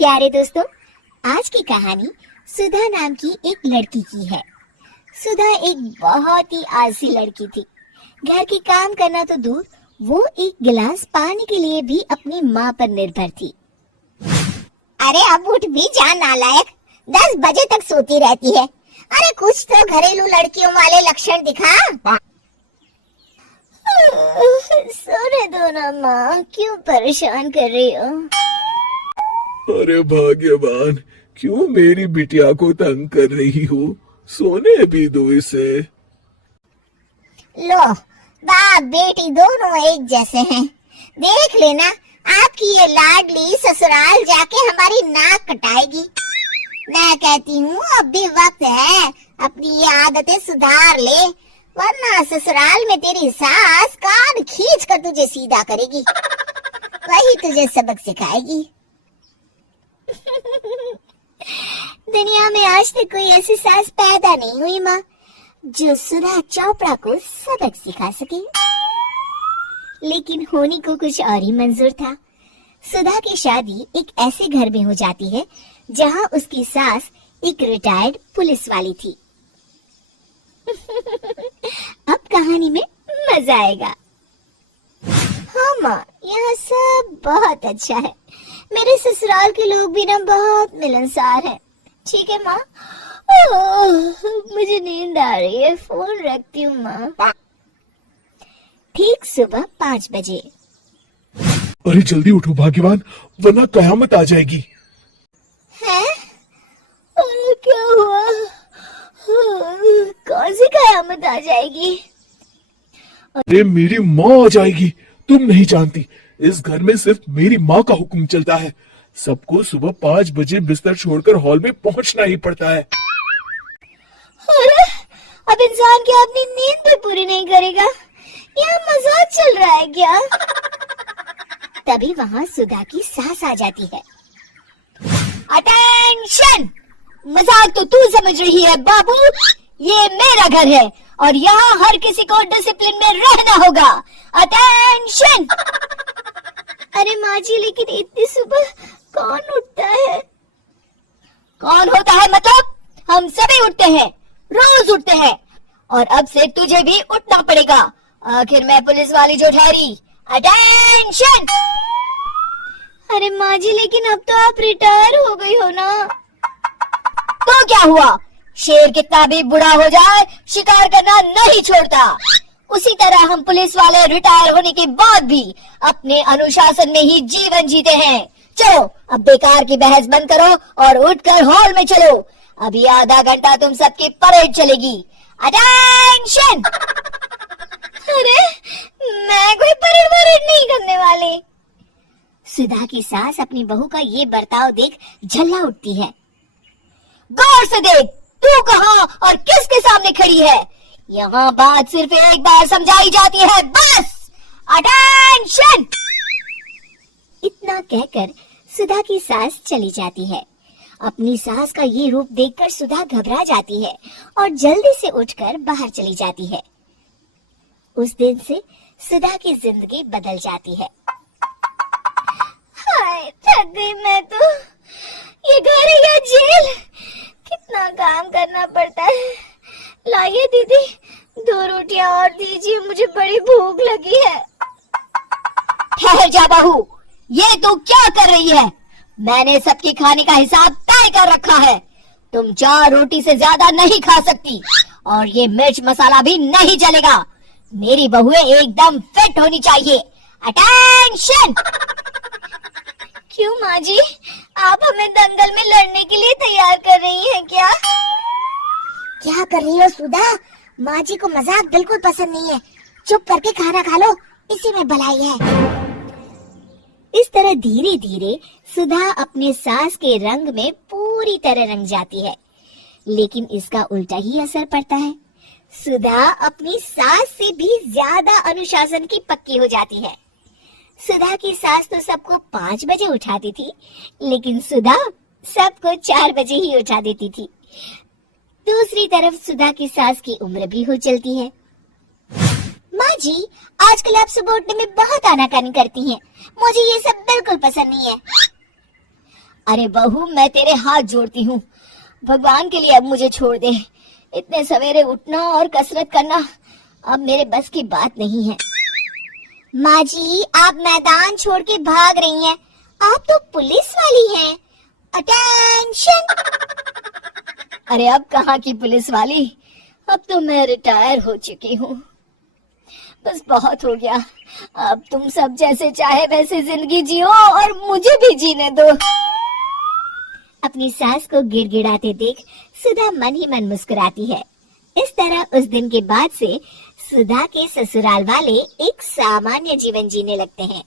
प्यारे दोस्तों, आज की कहानी सुधा नाम की एक लड़की की है। सुधा एक बहुत ही आलसी लड़की थी। घर के काम करना तो दूर, वो एक गिलास पानी के लिए भी अपनी माँ पर निर्भर थी। अरे अब उठ भी जा नालायक, 10 बजे तक सोती रहती है। अरे कुछ तो घरेलू लड़कियों वाले लक्षण दिखा। सोने दो ना माँ, क्यों परेशान कर रही हो? अरे भाग्यवान, क्यों मेरी बिटिया को तंग कर रही हो? सोने भी दो इसे। लो, बाप बेटी दोनों एक जैसे हैं। देख लेना, आपकी ये लाडली ससुराल जाके हमारी नाक कटाएगी। मैं कहती हूँ अब भी वक्त है, अपनी ये आदतें सुधार ले, वरना ससुराल में तेरी सास कान खींच कर तुझे सीधा करेगी। वही तुझे सबक सिखाएगी। दुनिया में आज तक कोई ऐसी सास पैदा नहीं हुई माँ, जो सुधा चोपड़ा को सबक सिखा सके। लेकिन होने को कुछ और ही मंजूर था। सुधा की शादी एक ऐसे घर में हो जाती है जहां उसकी सास एक रिटायर्ड पुलिस वाली थी। अब कहानी में मजा आएगा। हाँ माँ, यहाँ सब बहुत अच्छा है। मेरे ससुराल के लोग भी ना बहुत मिलनसार हैं। ठीक है माँ, मुझे नींद आ रही है, फोन रखती हूँ माँ। ठीक सुबह 5 बजे। अरे जल्दी उठो भाग्यवान, वरना कयामत आ जाएगी। हैं? अरे क्या हुआ? कौन सी कयामत आ जाएगी? अरे मेरी माँ आ जाएगी। तुम नहीं जानती, इस घर में सिर्फ मेरी माँ का हुक्म चलता है। सबको सुबह 5 बजे बिस्तर छोड़कर हॉल में पहुंचना ही पड़ता है। अरे अब इंसान क्या अपनी नींद भी पूरी नहीं करेगा? यहाँ मजाक चल रहा है क्या? तभी वहाँ सुधा की सास आ जाती है। अटेंशन! मजाक तो तू समझ रही है बाबू, ये मेरा घर है और यहाँ हर किसी को डिसिप्लिन में रहना होगा। अटेंशन! अरे माँ जी, लेकिन इतनी सुबह कौन उठता है? कौन होता है मतलब? हम सभी उठते हैं, रोज उठते हैं, और अब से तुझे भी उठना पड़ेगा। आखिर मैं पुलिस वाली जो ठहरी। अटेंशन! अरे माँ जी, लेकिन अब तो आप रिटायर हो गई हो ना। तो क्या हुआ? शेर कितना भी बुरा हो जाए, शिकार करना नहीं छोड़ता। उसी तरह हम पुलिस वाले रिटायर होने के बाद भी अपने अनुशासन में ही जीवन जीते हैं। चलो अब बेकार की बहस बंद करो और उठकर हॉल में चलो। अभी आधा घंटा तुम सबकी परेड चलेगी। अटेंशन! अरे मैं कोई परेड नहीं करने वाली। सुधा की सास अपनी बहू का ये बर्ताव देख झल्ला उठती है। गौर से देख, तू कहाँ और किसके सामने खड़ी है? यहाँ बात सिर्फ एक बार समझाई जाती है, बस। अटेंशन! इतना कहकर सुधा की सास चली जाती है। अपनी सास का ये रूप देखकर सुधा घबरा जाती है और जल्दी से उठकर बाहर चली जाती है। उस दिन से सुधा की जिंदगी बदल जाती है। हाय, थक गई मैं तो। ये घर है या जेल? कितना काम करना पड़ता है। लाइए दीदी, 2 रोटियां और दीजिए, मुझे बड़ी भूख लगी है। ठहर जा बहू, ये तू क्या कर रही है? मैंने सबके खाने का हिसाब तय कर रखा है। तुम 4 रोटी से ज्यादा नहीं खा सकती और ये मिर्च मसाला भी नहीं चलेगा। मेरी बहुएं एकदम फिट होनी चाहिए। अटेंशन! क्यों माँ जी, आप हमें दंगल में लड़ने के लिए तैयार कर रही हैं क्या? क्या कर रही हो सुधा? माँ जी को मजाक बिल्कुल पसंद नहीं है। चुप करके खाना खा लो, इसी में भलाई है। इस तरह धीरे धीरे सुधा अपने सास के रंग में पूरी तरह रंग जाती है, लेकिन इसका उल्टा ही असर पड़ता है। सुधा अपनी सास से भी ज्यादा अनुशासन की पक्की हो जाती है। सुधा की सास तो सबको 5 बजे उठाती थी, लेकिन सुधा सबको 4 बजे ही उठा देती थी। दूसरी तरफ सुधा की सास की उम्र भी हो चलती है। माँ जी, आजकल आप सुबह उठने में बहुत आनाकानी करती हैं। मुझे ये सब बिल्कुल पसंद नहीं है। अरे बहू, मैं तेरे हाथ जोड़ती हूँ, भगवान के लिए अब मुझे छोड़ दे। इतने सवेरे उठना और कसरत करना अब मेरे बस की बात नहीं है। माँ जी, आप मैदान छोड़ के भाग रही हैं। आप तो पुलिस वाली हैं। अटेंशन! अरे अब कहाँ की पुलिस वाली, अब तो मैं रिटायर हो चुकी हूँ। बस बहुत हो गया, अब तुम सब जैसे चाहे वैसे जिंदगी जियो और मुझे भी जीने दो। अपनी सास को गिड़गिड़ाते देख सुधा मन ही मन मुस्कुराती है। इस तरह उस दिन के बाद से सुधा के ससुराल वाले एक सामान्य जीवन जीने लगते हैं।